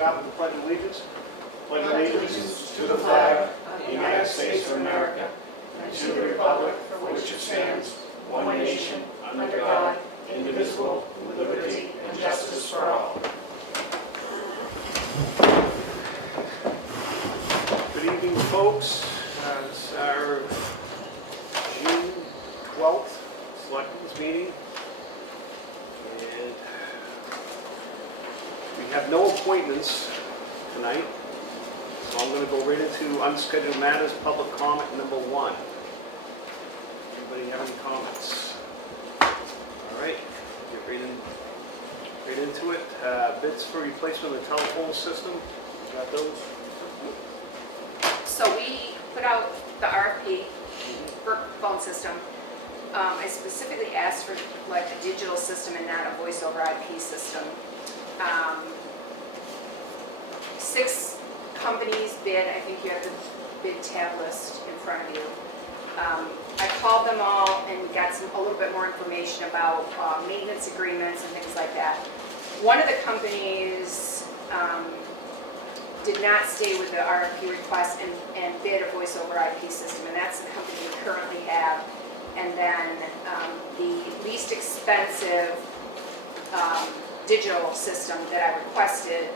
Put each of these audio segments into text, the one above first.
start with the Pledge of Allegiance. Pledge allegiance to the flag of the United States of America and to the republic for which it stands, one nation, under God, indivisible, with liberty and justice for all. Good evening, folks. This is our June 12th Selectmen's meeting. And we have no appointments tonight, so I'm going to go right into unscheduled matters, public comment number 1. Anybody have any comments? All right, get right into it. Bids for replacement of the telephone system. Got those? So we put out the RFP for phone system. I specifically asked for like a digital system and not a voice over IP system. 6 companies bid. I think you have the bid tab list in front of you. I called them all and got a little bit more information about maintenance agreements and things like that. One of the companies did not stay with the RFP request and bid a voice over IP system, and that's the company we currently have. And then the least expensive digital system that I requested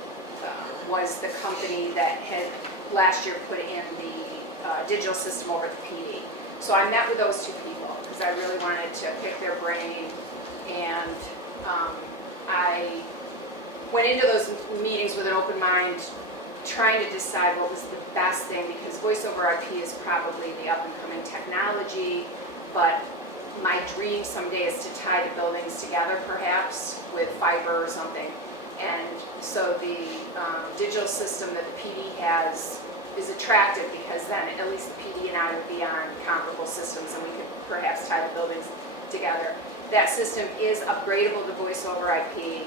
was the company that had last year put in the digital system over the PD. So I met with those 2 people because I really wanted to pick their brain, and I went into those meetings with an open mind, trying to decide what was the best thing, because voice over IP is probably the up-and-coming technology, but my dream someday is to tie the buildings together, perhaps, with fiber or something. And so the digital system that the PD has is attractive, because then at least the PD and I would be on comparable systems and we could perhaps tie the buildings together. That system is upgradable to voice over IP.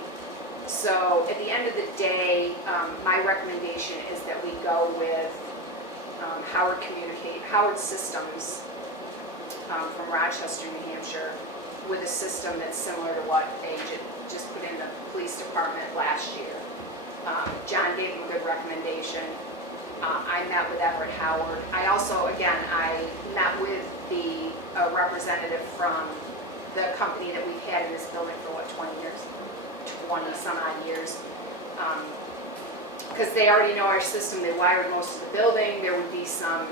So at the end of the day, my recommendation is that we go with Howard Systems from Rochester, New Hampshire, with a system that's similar to what they just put in the police department last year. John gave him a good recommendation. I met with Everett Howard. I also, again, I met with the representative from the company that we've had in this building for, 20 years? 20 some odd years. Because they already know our system. They wired most of the building. There would be some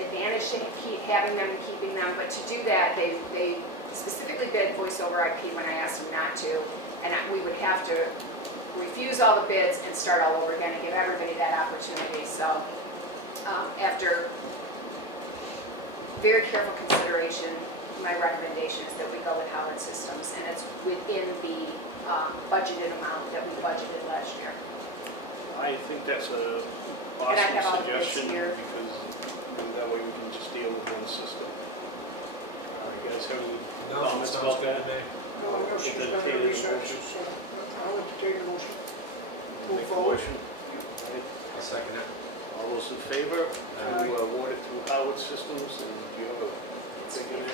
advantage to having them and keeping them, but to do that, they specifically bid voice over IP when I asked them not to, and we would have to refuse all the bids and start all over again and give everybody that opportunity. So after very careful consideration, my recommendation is that we go with Howard Systems, and it's within the budgeted amount that we budgeted last year. I think that's a And I have all awesome the bids suggestion, here. because that way we can just deal with one system. You guys have any comments about that? No, no, she's done her research, so I'll entertain a motion. Move Make a forward. motion. Right. I'll second it. All those in favor Aye. to award it to Howard Systems, and you have a It's figure there?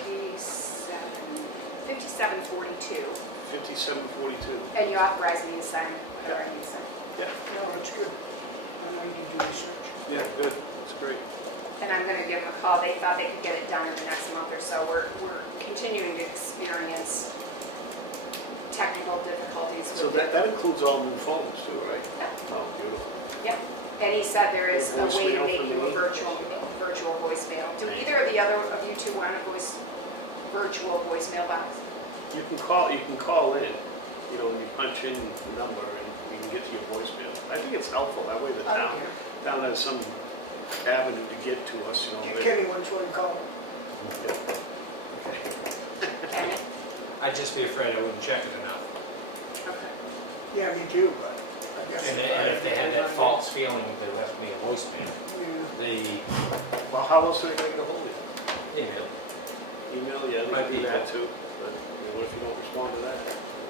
5742, 5742. and you authorize me to sign whatever I need to sign. Yeah, No, that's good. I know you do research. yeah, good, that's great. And I'm going to give them a call. They thought they could get it done in the next month or so. We're continuing to experience technical difficulties So with that includes all new phones too, right? Yeah. Oh, beautiful. Yep. And he said there is a way to Voicemail make for you a me? virtual voicemail. Do either of the other of you 2 want a virtual voicemail box? You can call in, you punch in the number and you can get to your voicemail. I think it's helpful, that way the town has some avenue to get to us, Get Kenny one to call. Okay. I'd just be afraid I wouldn't check it enough. Okay. Yeah, me too, but I guess. And if they had that false feeling they left me a voicemail, Yeah. Well, how else are they going to get a hold of you? email. Email, yeah, they Might can do be that helpful. too, but what if you don't respond to that?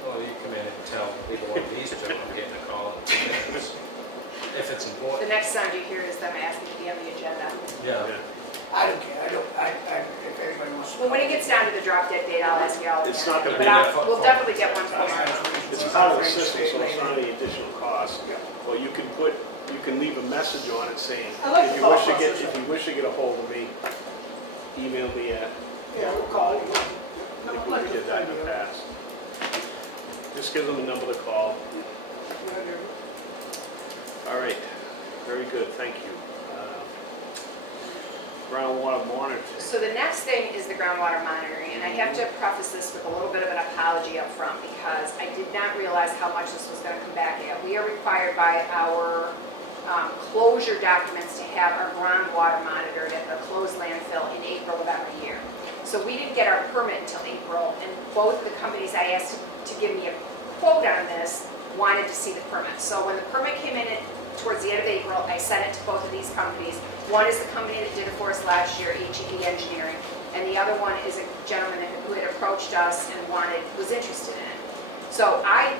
Well, you come in and tell people what these 2, I'm getting a call in 2 minutes, if it's The important. next sound you hear is them asking to be on the agenda. Yeah. I don't care, if anybody wants to. Well, when it gets down to the drop dead date, I'll ask you all. It's again. not gonna But be that we'll fun. definitely get one for you. It's part of the system, so it's not any additional cost. Yeah. Well, you can leave a message on it saying, I like if the you thought wish to get, process. if you wish to get a hold of me, email me at, Yeah, we'll call you. I think we did that in the past. Just give them a number to call. All right, very good, thank you. Groundwater monitoring. So the next thing is the groundwater monitoring, and I have to preface this with a little bit of an apology up front because I did not realize how much this was going to come back at. We are required by our closure documents to have our groundwater monitored at the closed landfill in April of every year. So we didn't get our permit until April, and both of the companies I asked to give me a quote on this wanted to see the permit. So when the permit came in towards the end of April, I sent it to both of these companies. One is the company that did it for us last year, HED Engineering, and the other one is a gentleman who had approached us and was interested in it. So I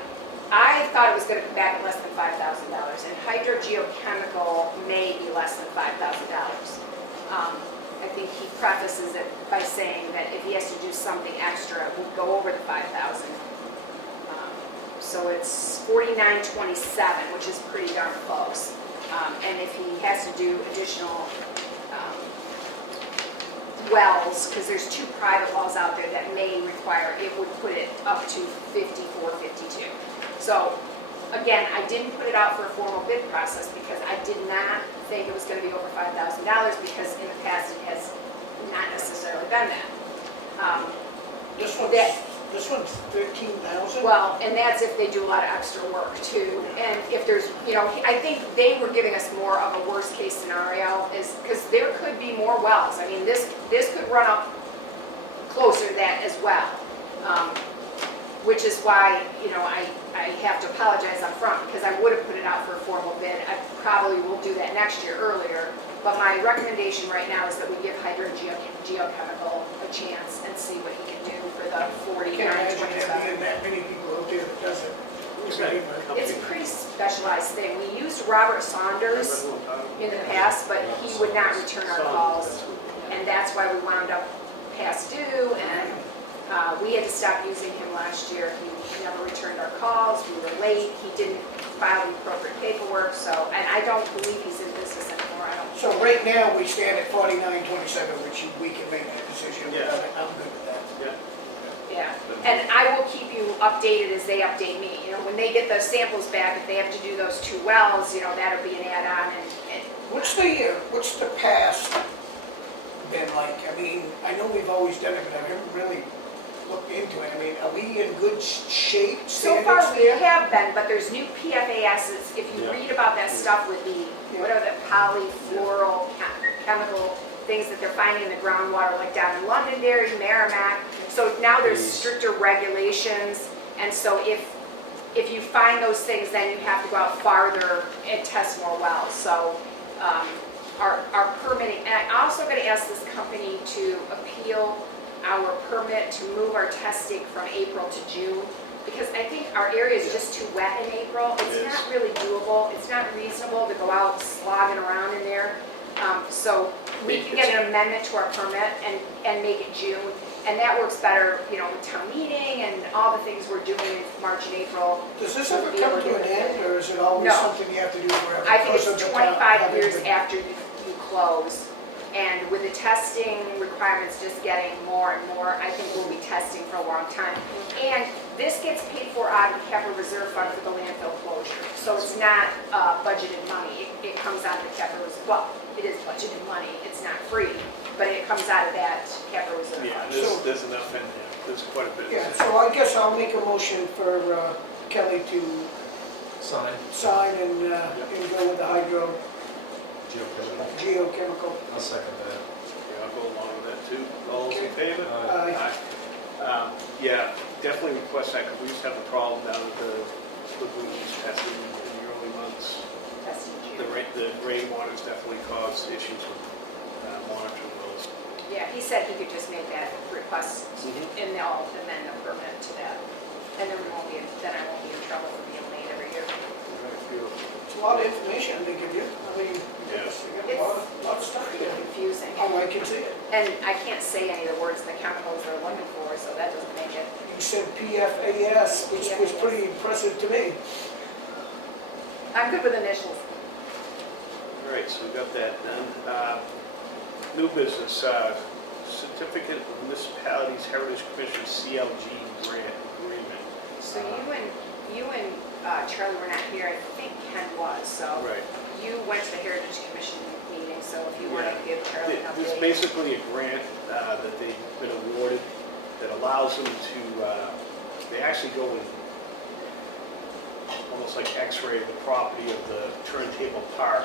thought it was going to come back at less than $5,000, and hydrogeochemical may be less than $5,000. I think he prefaces it by saying that if he has to do something extra, it would go over the $5,000. So it's $49.27, which is pretty darn close. And if he has to do additional wells, because there's 2 private wells out there that may require, it would put it up to $54, $52. So again, I didn't put it out for a formal bid process because I did not think it was going to be over $5,000 because in the past it has not necessarily been that. This one's 13,000? Well, and that's if they do a lot of extra work too. And if there's, I think they were giving us more of a worst case scenario is because there could be more wells. I mean, this could run up closer to that as well. Which is why, I have to apologize up front because I would have put it out for a formal bid. I probably will do that next year earlier. But my recommendation right now is that we give hydrogeochemical a chance and see what he can do for the I can't imagine there being 49.27. that many people out there that does it. It's a pretty specialized thing. We used Robert Saunders in the past, but he would not return our calls. And that's why we wound up past due, and we had to stop using him last year. He never returned our calls, we were late, he didn't file the appropriate paperwork, and I don't believe he's in business anymore, I don't. So right now, we stand at 49.27, which we can make that decision. Yeah. I'm good with that. Yeah, and I will keep you updated as they update me. When they get those samples back, if they have to do those 2 wells, that'll be an add-on, and What's the past been like? I mean, I know we've always done it, but I haven't really looked into it. I mean, are we in good shape? so far standards we there? have been, but there's new PFASs. If you Yeah. read about that stuff with the, what are the polyfluoral chemical things that they're finding in the groundwater, like down in Londonderry, Merrimack. So now there's stricter regulations, and so if you find those things, then you have to go out farther and test more wells. So our permitting, and I'm also going to ask this company to appeal our permit to move our testing from April to June, because I think our area is just too wet in April. It It's is. not really doable. It's not reasonable to go out slogging around in there. So we can get an amendment to our permit and make it June. And that works better, with town meeting and all the things we're doing in March and April. Does this ever come to an end, or is it always No. something you have to do forever? I think Because it's of the town 25 having years been- after you close. And with the testing requirements just getting more and more, I think we'll be testing for a long time. And this gets paid for out of the capital reserve fund for the landfill closure. So it's not budgeted money. It comes out of the capital reserve. Well, it is budgeted money. It's not free, but it comes out of that capital reserve Yeah, fund. there's enough in there, there's quite a bit. Yeah, so I guess I'll make a motion for Kelly to Sign, sign and go with the geochemical. geochemical. I'll second that. Yeah, I'll go along with that too. All those in favor? Aye. Yeah, definitely request that, because we used to have a problem down at the lagoons testing in the early months. That's in The June. rainwater's definitely caused issues with monitoring those. Yeah, he said he could just make that request and they'll amend the permit to that. And then I won't be in trouble for being late every year. Right, beautiful. It's a lot of information they give you. I mean, Yes. they got a lot of stuff Pretty here. confusing. Oh, I can see it. And I can't say any of the words the chemicals they're looking for, so that doesn't make it. You said PFAS, which was pretty impressive to me. I'm good with initials. All right, so we got that done. New business, Certificate of Municipalities Heritage Commission CLG grant agreement. So you and Charlie were not here, I think Ken was, so Right. you went to the Heritage Commission meeting, so if you want to give Charlie an There's update. basically a grant that they've been awarded that allows them to, they actually go and almost like x-ray the property of the turntable park.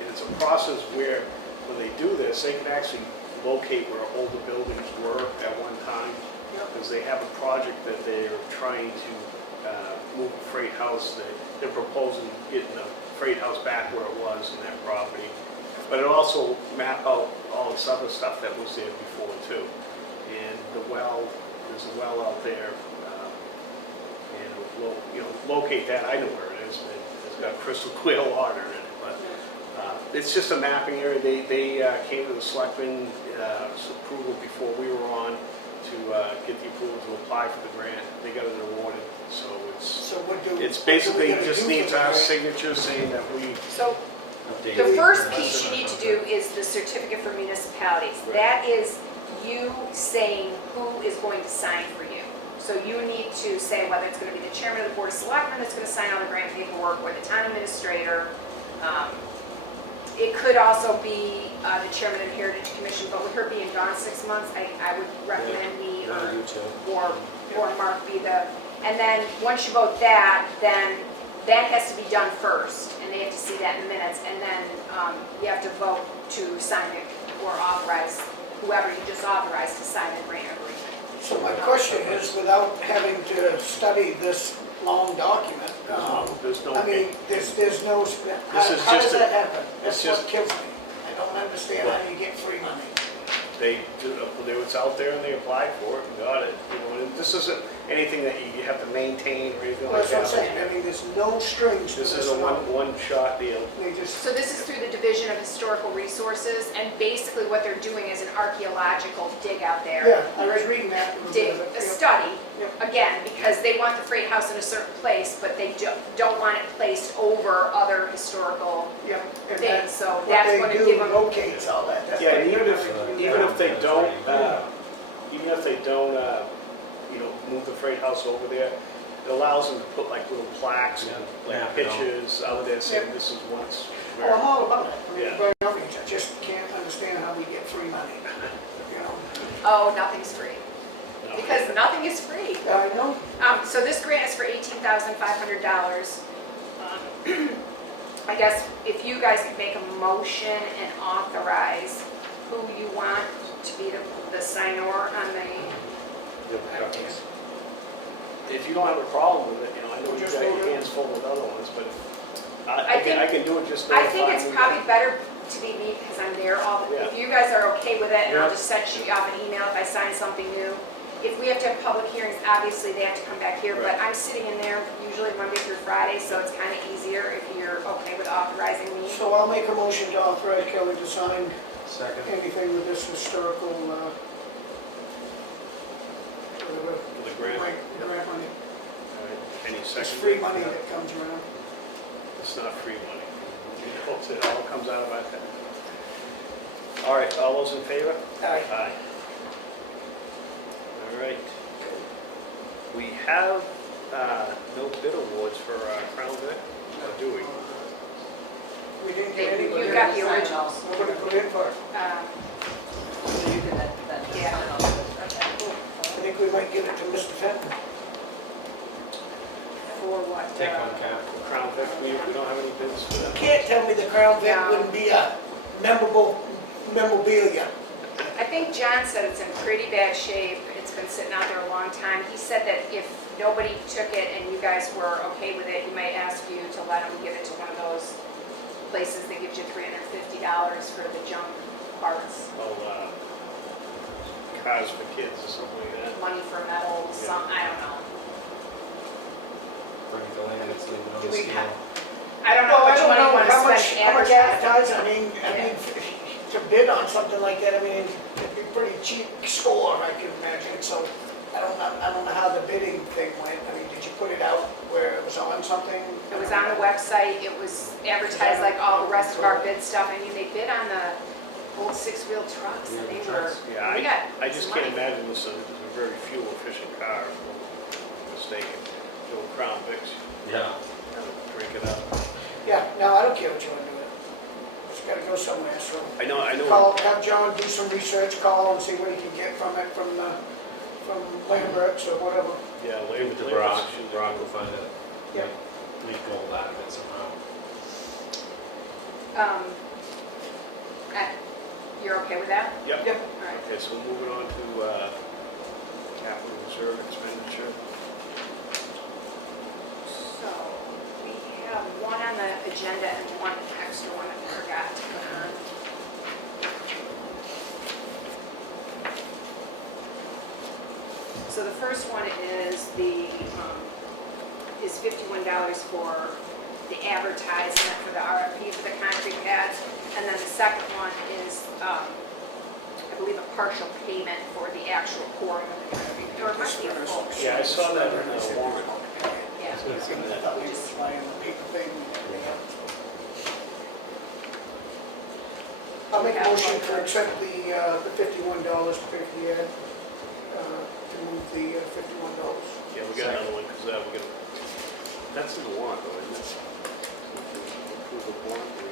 And it's a process where when they do this, they can actually locate where older buildings were at one time. Because they have a project that they're trying to move a freight house. They're proposing getting the freight house back where it was in that property. But it also map out all this other stuff that was there before too. And the well, there's a well out there. And locate that, I know where it is. It's got crystal clear water in it. But it's just a mapping area. They came to the Selectmen approval before we were on to get the approval to apply for the grant. They got it awarded, so it's basically just needs our signature saying that we. So the first piece you need to do is the certificate for municipalities. Right. That is you saying who is going to sign for you. So you need to say whether it's going to be the chairman of the board of selectmen that's going to sign all the grant paperwork, or the town administrator. It could also be the chairman of the Heritage Commission, but with her being gone 6 months, I would recommend me or Mark be the, and then once you vote that, then that has to be done first, and they have to see that in the minutes, and then you have to vote to sign it or authorize whoever you just authorized to sign the grant agreement. So my question is, without having to study this long document, There's no. I mean, there's no, how is does just that happen? it's That's what just- kills me. I don't understand how you get free money. They was out there and they applied for it and got it. And this isn't anything that you have to maintain or anything Well, like that's what I'm that. saying, I mean, there's no strings to This this is a at all. one-shot deal. They just, So this is through the Division of Historical Resources, and basically what they're doing is an archaeological dig out there. yeah, I was reading that. Dig, a study, Yep. again, because they want the freight house in a certain place, but they don't want it placed over other historical Yeah, and things, that, so what that's they going to do give them. locates all that. That's Yeah, pretty and good. even if they don't, move the freight house over there, it allows them to put like little plaques and like Yeah. pictures out there saying Yeah. this is once. Oh, I'm all about it. I mean, Yeah. by all means, I just can't understand how we get free money, you know? Oh, nothing's free, because nothing is free. Yeah, I know. So this grant is for $18,500. I guess if you guys could make a motion and authorize who you want to be the signor on the, If you don't have a problem with it, I know you've Just got your vote it. hands full with other ones, but I think- I can do it just. I think it's notifying probably better to be me because I'm there all the, if you guys are okay with it, and I'll Yeah. just shoot you off an email if I sign something new. If we have to have public hearings, obviously they have to come back here, but Right. I'm sitting in there usually Monday through Friday, so it's kind of easier if you're okay with authorizing me. So I'll make a motion to authorize Kelly to sign Second. anything with this historical, whatever, For the grant. grant money. All right. Any It's second? free money that comes around. It's not free money. It all comes out of my head. All right, all those in favor? Aye. Aye. All right. We have no bid awards for Crown Vic, or do we? We didn't get anybody. You got the originals. Nobody put in for it. So you can then Yeah. sign off. Okay. I think we might give it to Mr. Fenton. For what? Take on cap. Crown Vic, we don't have any bids for You that. can't tell me the Crown Vic No. wouldn't be a memorabilia. I think John said it's in pretty bad shape. It's been sitting out there a long time. He said that if nobody took it and you guys were okay with it, he might ask you to let him give it to one of those places that gives you $350 for the junk parts. Oh, cars for kids or something like that. Money for metal, I don't know. Bring the land, it's leaving on Do the we scale. have- I don't know Well, how I much don't money you know want to how much, spend how much advertising. advertising, I mean, to bid on something like that, I mean, it'd be pretty cheap score, I can imagine, so I don't know how the bidding thing went. I mean, did you put it out where it was on something? It was on the website, it was advertised like all the rest of our bid stuff. I mean, they bid on the old six-wheel trucks and they were, Yeah, we got I just some can't money. imagine this is a very fuel-efficient car, if I'm mistaken. The old Crown Vics, Yeah. drink it up. Yeah, no, I don't care what you want to do. Just gotta go somewhere, so. I know. Call, have John do some research, call and see what he can get from it, from Lambert's or whatever. Yeah, Give labor. it to Brock, Brock will find it. Yeah. Leak gold out of it somehow. You're okay with that? Yep. Yep. All right. Okay, so moving on to capital reserve expenditure. So we have one on the agenda and one extra one that we forgot to put on. So the first one is is $51 for the advertisement for the RFP for the concrete pads. And then the second one is, I believe, a partial payment for the actual pouring of the concrete. Or it might be a full. Yeah, I saw that in the warrant. Yeah. I thought we just flying the paper thing and everything else. I'll make a motion to accept the $51 to pay for the ad, to move the $51. Yeah, we got another one, because we're gonna, that's in the warrant though, isn't it? Approve the warrant, do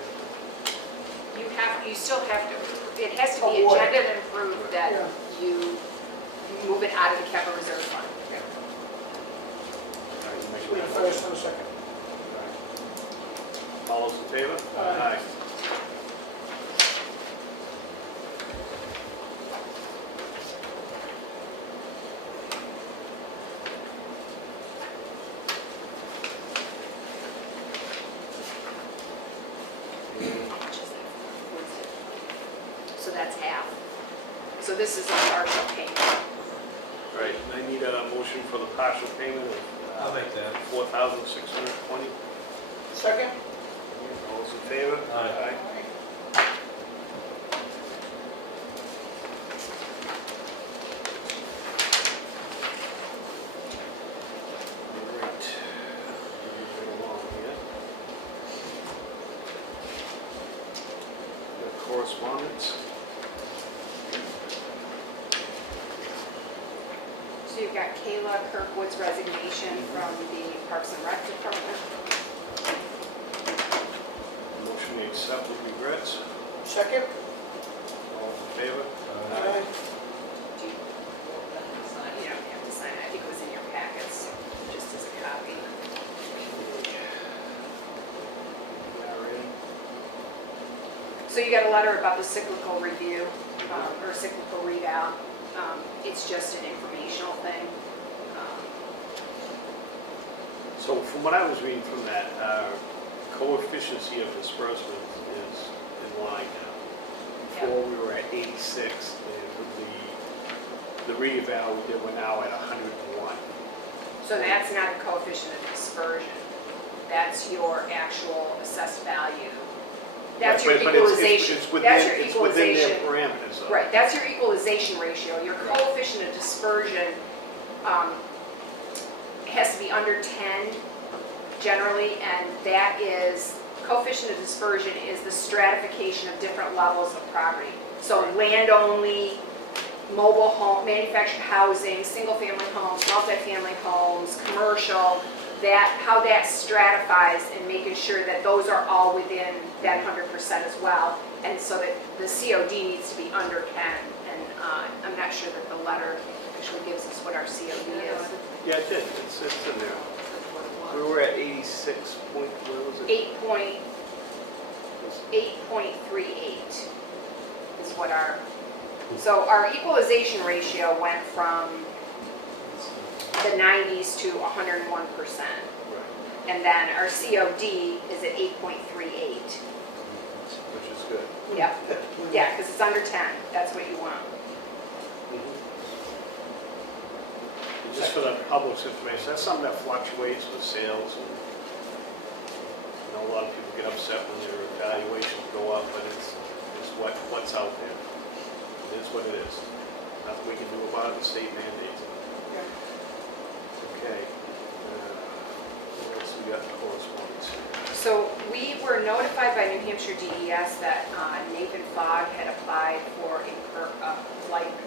we have to- You still have to, it has to be Award. agenda and approved that Yeah. you move it out of the capital reserve fund. All right, you make Wait, that first motion. and a second. All those in favor? Aye. So that's half. So this is a partial payment. All right, and I need a motion for the partial payment I'll of make that. $4,620. Second? All those in favor? Aye. All right. Moving along here. Got correspondence. So you've got Kayla Kirkwood's resignation from the Parks and Rec Department. Motion to accept with regrets. Second? All in favor? Aye. Do you, you don't have to sign it, I think it was in your packets, just as a copy. So you got a letter about the cyclical review, or cyclical readout. It's just an informational thing. So from what I was reading from that, coefficiency of disbursement is in line now. Before we were at 86, and with the re-eval we did, we're now at 101. So that's not a coefficient of dispersion. That's your actual assessed value. That's your But it's equalization. within- That's your It's within their equalization. parameters though. Right, that's your equalization ratio. Your coefficient of dispersion has to be under 10 generally, and that is, coefficient of dispersion is the stratification of different levels of property. So land only, mobile home, manufactured housing, single-family homes, multifamily homes, commercial, how that stratifies and making sure that those are all within that 100% as well. And so that the COD needs to be under 10. And I'm not sure that the letter actually gives us what our COD is. Yeah, it did. It's in there. We were at 86 point, what was it? 8.38 is what so our equalization ratio went from the 90s to 101%. Right. And then our COD is at 8.38. Which is good. Yeah, yeah, because it's under 10. That's what you want. And just for the public's information, that's something that fluctuates with sales. And, you know, a lot of people get upset when their valuations go up, but it's what's out there. It is what it is. Nothing we can do about it, the state mandates it. Yeah. Okay. What else we got in correspondence? So we were notified by New Hampshire DES that Nathan Fogg had applied for a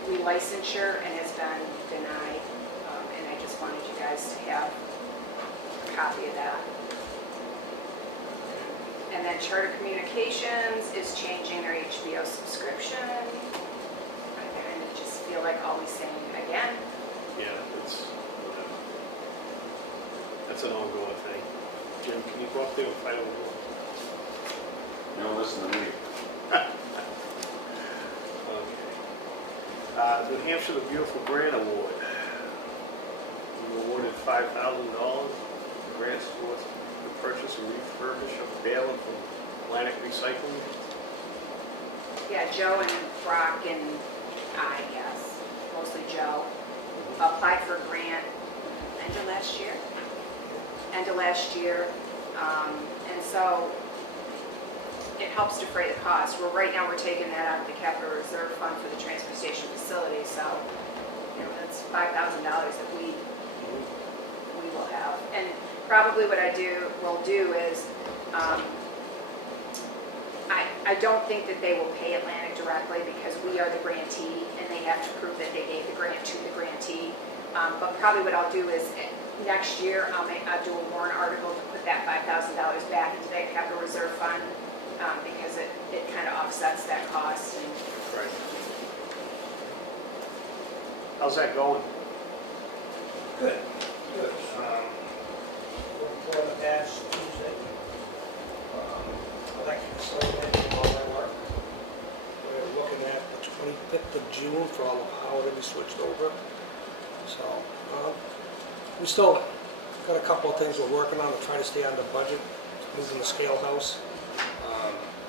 relicensure and has been denied. And I just wanted you guys to have a copy of that. And then Charter Communications is changing their HBO subscription. I kind of just feel like always saying it again. Yeah, it's, that's an ongoing thing. Jim, can you go up there and fight over it? No, listen to me. Okay. New Hampshire The Beautiful Grant Award. We were awarded $5,000 grants for the purchase and refurbish of baler from Atlantic Recycling. Yeah, Joe and Brock and I guess, mostly Joe, applied for a grant end of last year. And so it helps defray the cost. Well, right now we're taking that out of the capital reserve fund for the transfer station facility, so, you know, that's $5,000 that we will have. And probably what will do is, I don't think that they will pay Atlantic directly because we are the grantee and they have to prove that they gave the grant to the grantee. But probably what I'll do is next year I'll do a warrant article to put that $5,000 back into that capital reserve fund because it kind of offsets that cost. And Right. How's that going? Good, good. Before the past Tuesday, electric installation and all that work. We're looking at the 25th of June for all the power to be switched over. So, we still got a couple of things we're working on to try to stay under budget. Moving the scale house,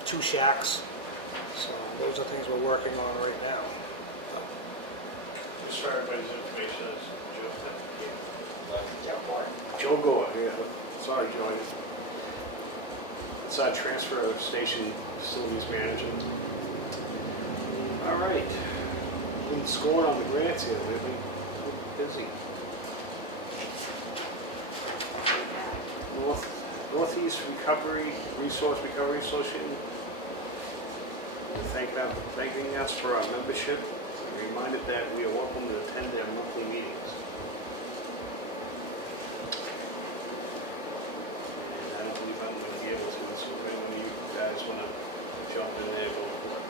2 shacks. So those are things we're working on right now. Just for everybody's information, it's Yeah, boy. Joe Gore, yeah. Sorry, Joe. It's our transfer station facilities management. All right. What's going on the grants here? We've been busy. Northeast Resource Recovery Association. Thanking us for our membership. We're reminded that we are welcome to attend their monthly meetings. And I don't believe I'm going to be able to, so if any of you guys want to jump in there,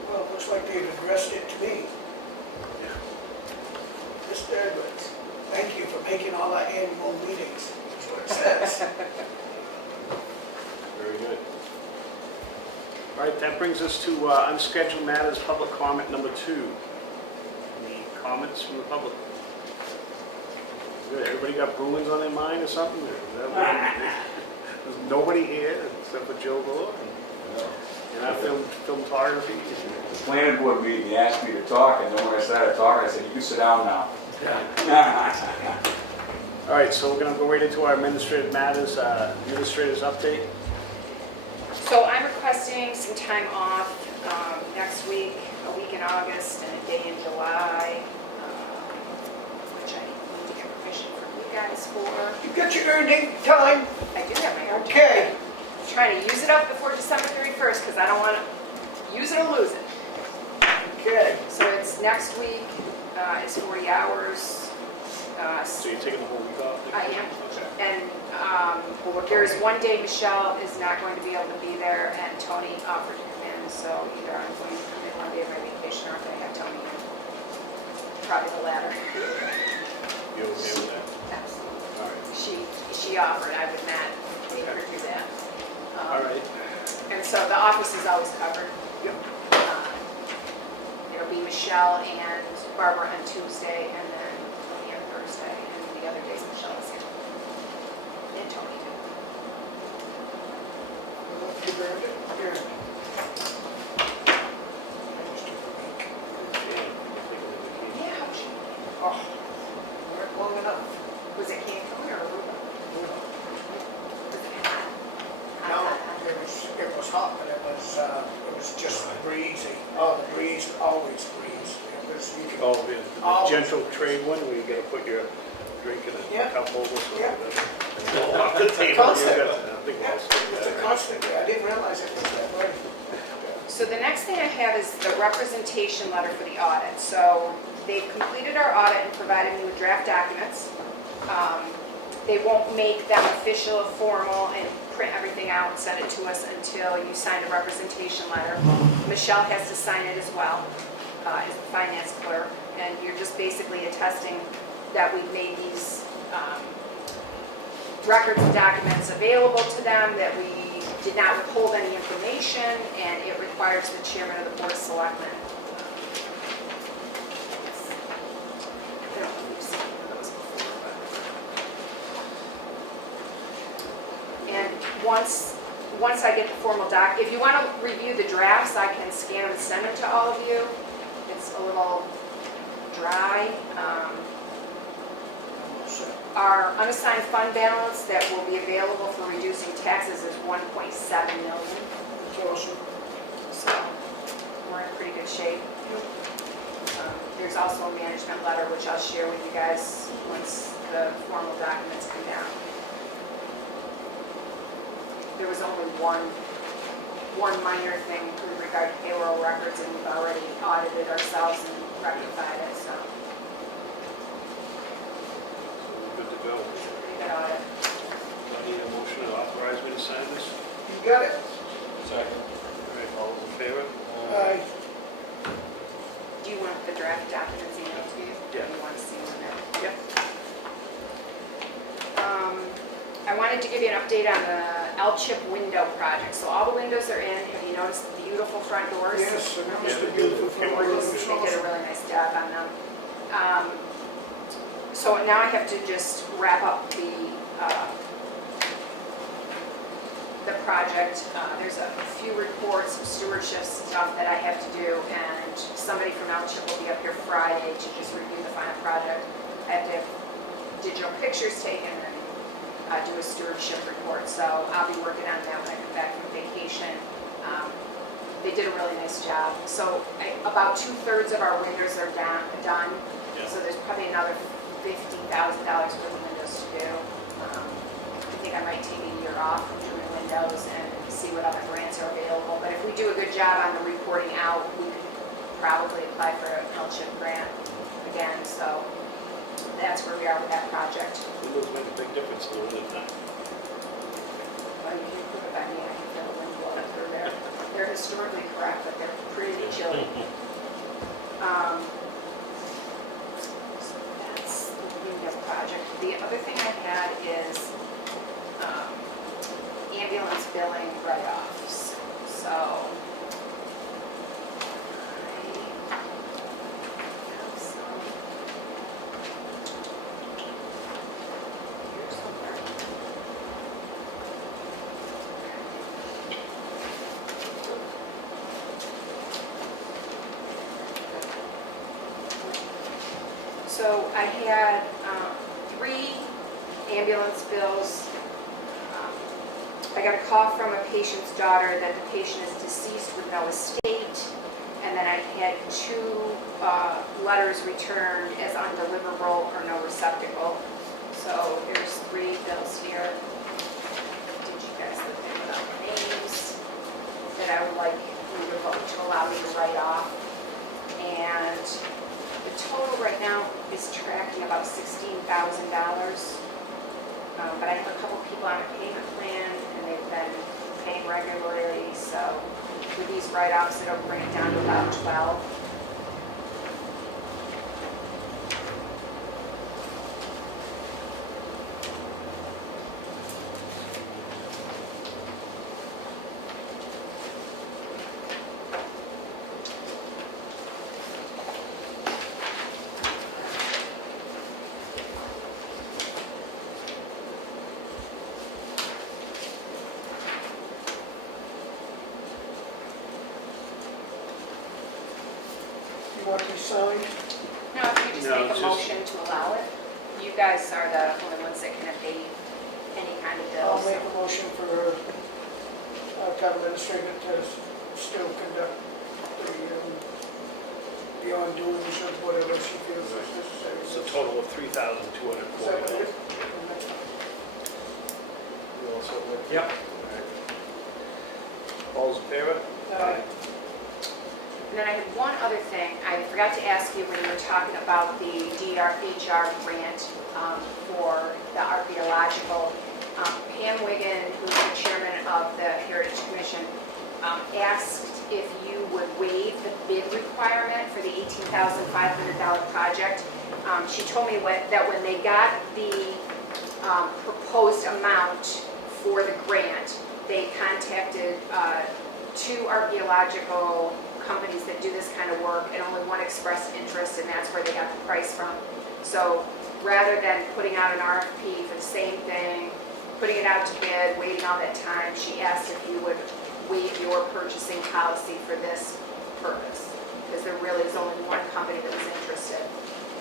Well, it looks like they've addressed it to me. yeah. Mr. Edwards, thank you for making all our annual meetings. That's what it says. Very good. All right, that brings us to unscheduled matters, public comment number 2. Any comments from the public? Good. Everybody got Bruins on their mind or something? Or is that what- There's nobody here except for Joe Gore and our filmography. The planning board meeting, he asked me to talk, and then when I started talking, I said, you can sit down now. All right, so we're going to go right into our administrative matters, administrator's update. so I'm requesting some time off next week, a week in August and a day in July, which I need to get permission from you guys for. You got your earning time? I do have my own. Okay. I'm trying to use it up before December 31st because I don't want to use it or lose it. Okay. So it's next week, it's 40 hours. So you're taking the whole week off? I am. Okay. And there's one day Michelle is not going to be able to be there and Toni offered to come in, so either I'm going to come in one day of my vacation or I'm going to have Toni in. Probably the latter. You okay with that? Absolutely. All right. She offered, I would not make her do that. All right. And so the office is always covered. Yep. It'll be Michelle and Barbara on Tuesday and then Toni on Thursday and the other days Michelle is here. And Toni too. You earned it? Here. I just took a week. Yeah, how was she? Oh, weren't long enough. Was it Cancun or Aruba? Was it hot? No, it was hot, but it was just breezy. Oh, the breeze, always breeze. It was, you could, Oh, the gentle trade one where you got to put your drinking a Yeah. cup over, so Yeah. whatever. Off the table, you Constant. got, I think we'll all say It's a that. constant, I didn't realize it was that way. So the next thing I have is the representation letter for the audit. So they've completed our audit and provided me with draft documents. They won't make them official, formal, and print everything out and send it to us until you sign a representation letter. Michelle has to sign it as well, as the finance clerk. And you're just basically attesting that we've made these records and documents available to them, that we did not withhold any information, and it requires the chairman of the board of selectmen. I don't know if you've seen one of those before, but- And once I get the formal doc, if you want to review the drafts, I can scan them and send them to all of you. It's a little dry. Our unassigned fund balance that will be available for reducing taxes is 1.7 million. It's awesome. So we're in pretty good shape. There's also a management letter, which I'll share with you guys once the formal documents come down. There was only one minor thing with regard to payroll records, and we've already audited ourselves and rectified it, so Good to go. pretty good audit. I need a motion to authorize me to sign this. You got it? Second. All right, all those in favor? Aye. Do you want the draft documents emailed to you? Yeah. You want to see them there? Yep. I wanted to give you an update on the L-chip window project. So all the windows are in. Have you noticed the beautiful front doors? Yes, I noticed Yeah, the beautiful they front did. doors. They did a really nice job on them. So now I have to just wrap up the project. There's a few reports, some stewardship stuff that I have to do, and somebody from L-chip will be up here Friday to just review the final project. I have to have digital pictures taken and do a stewardship report, so I'll be working on that when I come back from vacation. They did a really nice job. So about 2/3 of our windows are done. Yeah. So there's probably another $50,000 worth of windows to do. I think I might take a year off from doing windows and see what other grants are available. But if we do a good job on the reporting out, we could probably apply for an L-chip grant again. So that's where we are with that project. Windows make a big difference in the winter time. Well, you can put it back in, I can feel the wind blowing through there. They're historically correct, but they're pretty chilly. So that's the window project. The other thing I had is ambulance billing write-offs. So I have some here somewhere. So I had 3 ambulance bills. I got a call from a patient's daughter that the patient is deceased with no estate, and then I had 2 letters returned as undeliverable or no receptacle. So there's 3 bills here. Did you guys look at the names that I would like you to vote to allow me to write off? And the total right now is tracking about $16,000. But I have a couple people on a payment plan, and they've been paying regularly, so with these write-offs, it'll bring it down to about 12. You want these signed? No, if you just No, make a it's just- motion to allow it, you guys are the only ones that can abate any kind of I'll bills. make a motion for town administrator to still conduct the beyond doings of whatever she feels is necessary. It's a total of $3,240. Is that what it is? You all set with? Yep. All right. All's in favor? Aye. And then I had one other thing. I forgot to ask you when you were talking about the DRHR grant for the archaeological. Pam Wigan, who's the chairman of the Heritage Commission, asked if you would waive the bid requirement for the $18,500 project. She told me that when they got the proposed amount for the grant, they contacted two archaeological companies that do this kind of work, and only one expressed interest, and that's where they got the price from. So rather than putting out an RFP for the same thing, putting it out to bid, waiting all that time, she asked if you would waive your purchasing policy for this purpose, because there really is only one company that was interested.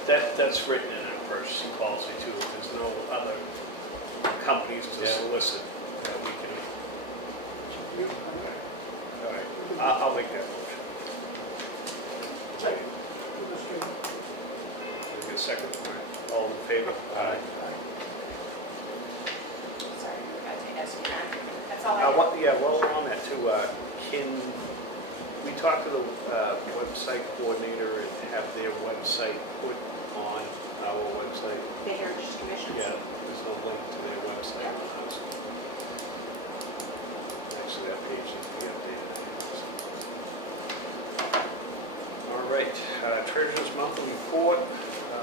That's written in our purchasing policy too. There's no other companies to Yeah. solicit that we can. All right, I'll make that motion. Second. Can we get a second? All in favor? Aye. Sorry, I forgot to ask you that. That's all I have. While we're on that too, can we talk to the website coordinator and have their website put on our website? The Heritage Commission. Yeah, there's no link to their website on ours. Actually, that page needs to be updated. All right, treasurer's monthly report, a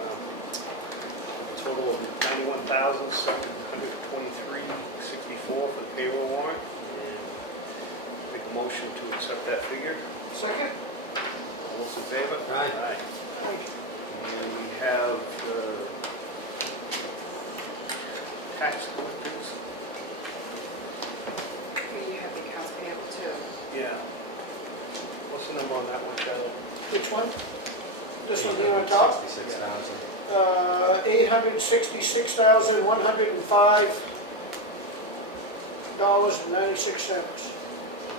total of $91,723.64 for the payroll warrant. And make a motion to accept that figure. Second? All those in favor? Aye. Aye. And we have tax collectors. Here you have the accounts payable too. Yeah. What's the number on that one, Kelly? Which one? This one here on top? 66,000. $866,105.96.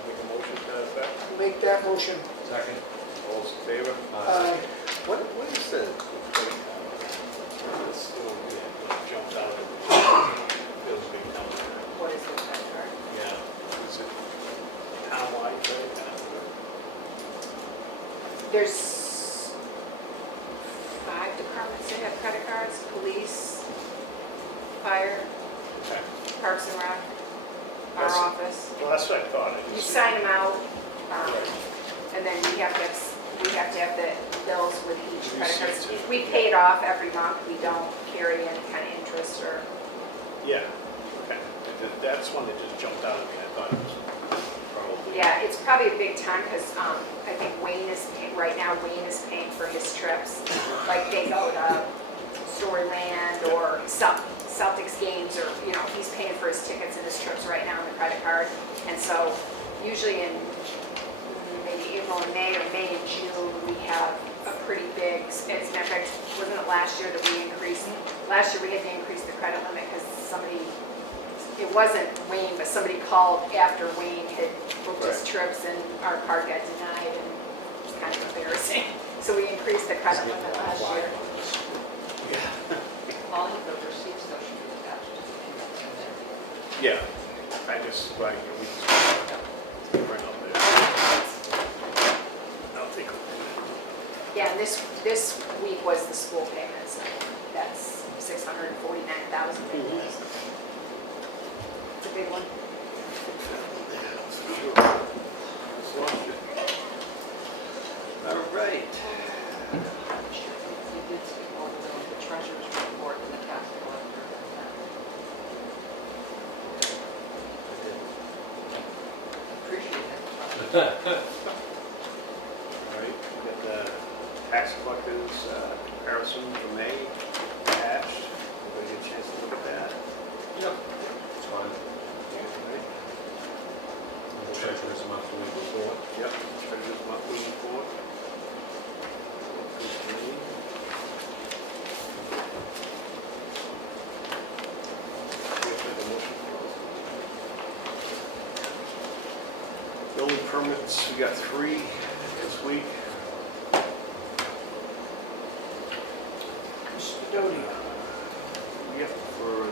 Make a motion to that effect. Make that motion. Second. All those in favor? Aye. What is the credit card? This little bit jumped out at me. Feels big number. What is the credit card? Yeah. Is it townwide credit card? There's 5 departments that have credit cards: police, fire, Okay. Parks and Rec, our Yes. office. Well, that's what I thought. I You just- sign them out, Right. and then we have to have the bills with each credit card. Receipts, yeah. We pay it off every month. We don't carry any kind of interest or, Yeah, okay. That's one that just jumped out at me. I thought it was probably. yeah, it's probably a big time because I think right now Wayne is paying for his trips. Like they go to Storyland or Celtics games, or, he's paying for his tickets and his trips right now on the credit card. And so usually in maybe April and May, or May and June, we have a pretty big, as a matter of fact, wasn't it last year that we increased? Last year we had to increase the credit limit because it wasn't Wayne, but somebody called after Wayne had booked his trips and our card got denied, and it was kind of embarrassing. So we increased the credit limit last year. All of the receipts though should be attached to the index in there. Yeah, I just, we just bring up there. I'll take a look. Yeah, and this week was the school payments. That's $649,000. It's a big one. All right. You did speak over the treasurer's report and the tax collector and that. Appreciate it. All right, we got the tax collectors comparison for May attached. Everybody get a chance to look at that? Yep. It's fine. All right. The treasurer's monthly report. Yep, treasurer's monthly report. Good for me. Building permits, we got 3 this week. Mr. Doty. Yep, for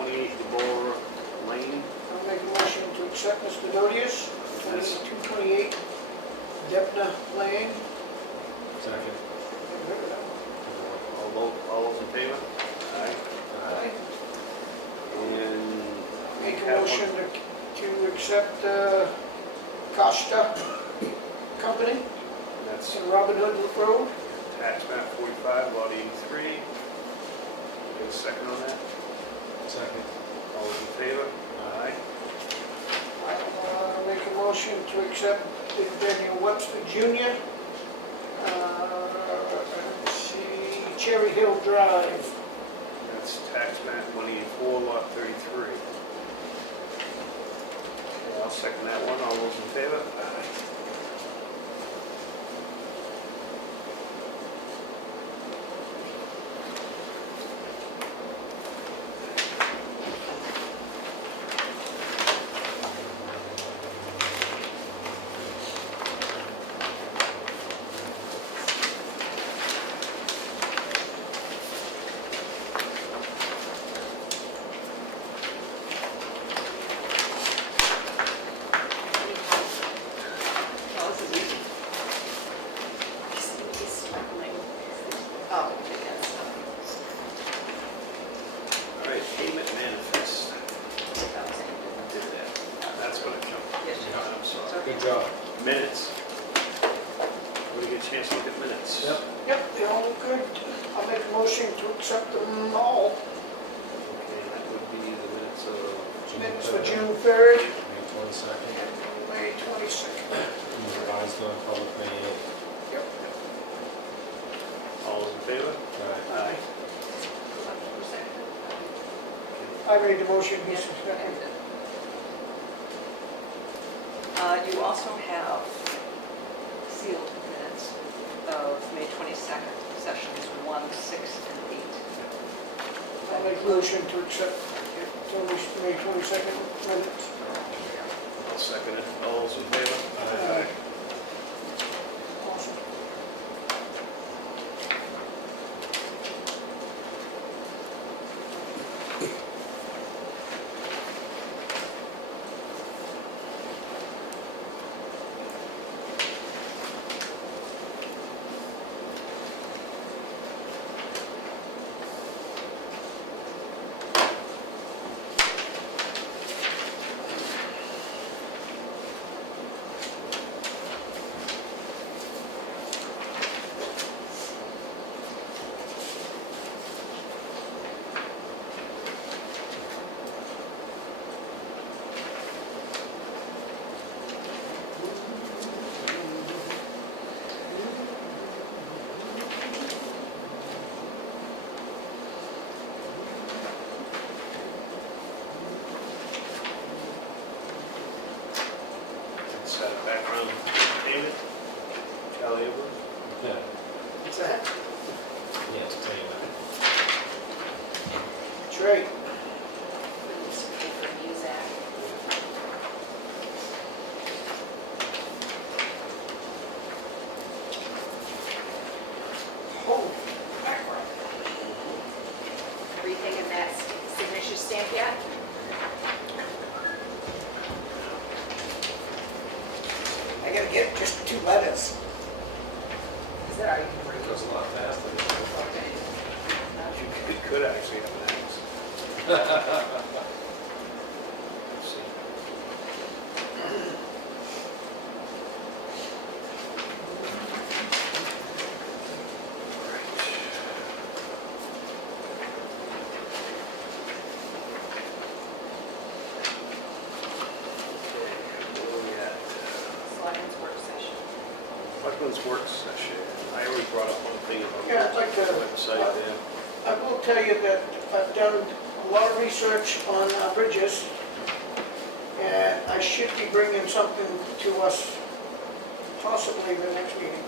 228 DeBoer Lane. I'll make a motion to accept Mr. Doty's, 228 Debna Lane. Second. All those in favor? Aye. Aye. And Make a have motion to accept Costa Company, That's on Robin Hood Road. tax map 45, lot 83. Get a second on that? Second. All those in favor? Aye. I'll make a motion to accept Daniel Webster Jr. Let's see, Cherry Hill Drive. That's tax map 184, lot 33. Okay, I'll second that one. All those in favor? Oh, this is easy. Just need to be struggling. Oh, yes. All right, payment manifest. That was it. Did that. That's what I jumped. Yes, you are. I'm sorry. Good job. Minutes. We get a chance to look at minutes. Yep. Yep, they're all good. I'll make a motion to accept them all. Okay, that would be the minutes of Minutes for June 3rd May 22nd. and May 22nd. Revised on public May 8th. Yep. all those in favor? Aye. Aye. I made the motion, Yes, Mr. Secretary. ended. You also have sealed minutes of May 22nd, sessions 1, 6, and 8. I'll make a motion to accept Tony's May 22nd minutes. I'll second it. All those in favor? Aye. Awesome. Set a background payment. Kelly over. Yeah. What's that? Yes, tell you that. Trey. Put some paper and use that. Holy mackerel. Everything in that signature stamp yet? I gotta get just 2 letters. Is that already free? It goes a lot faster. Okay. You could actually have an axe. Let's see. Selectmen's work session. Selectmen's work session. I already brought up one thing about Yeah, I'd like to- the website there. I will tell you that I've done a lot of research on bridges, and I should be bringing something to us possibly the next meeting.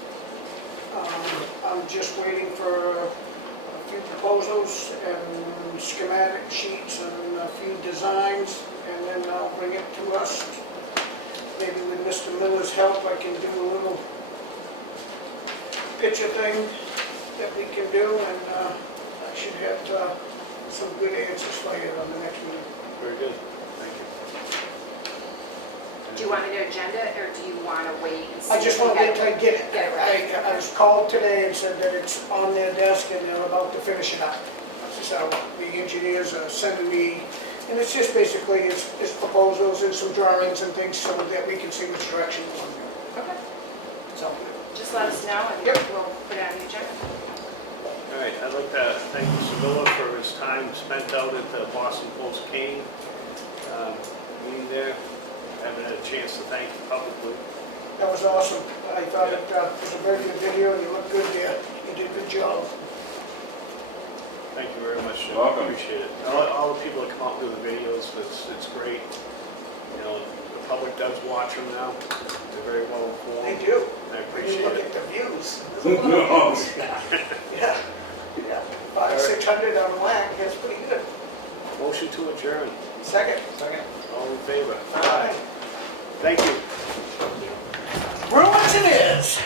I'm just waiting for a few proposals and schematic sheets and a few designs, and then I'll bring it to us. Maybe with Mr. Miller's help, I can do a little picture thing that we can do, and should have some good answers for you on the next meeting. Very good, thank you. Do you want me to agenda, or do you want to wait and see? I just if we want to have- get it. Get it right. I was called today and said that it's on their desk and they're about to finish it up. So the engineers are sending me, and it's just basically, it's proposals and some drawings and things so that we can see which direction we want to go. Okay, So, just let us know, and Yep. we'll put it on the agenda. All right, I'd like to thank Mr. Miller for his time spent out at the Boston Post Cane meeting there. I haven't had a chance to thank you publicly. that was awesome. I thought it was a very good video and you looked good there. You did a good job. Thank you very much. You're welcome. Appreciate it. All the people that come out and do the videos, it's great. You know, the public does watch them now. They're very well They informed. do. I When you appreciate look it. at the views. There's a lot of views. Yeah, yeah. 500-600 on whack, that's pretty good. Motion to adjourn. Second. All in favor? Aye. Thank you. Bruins it is.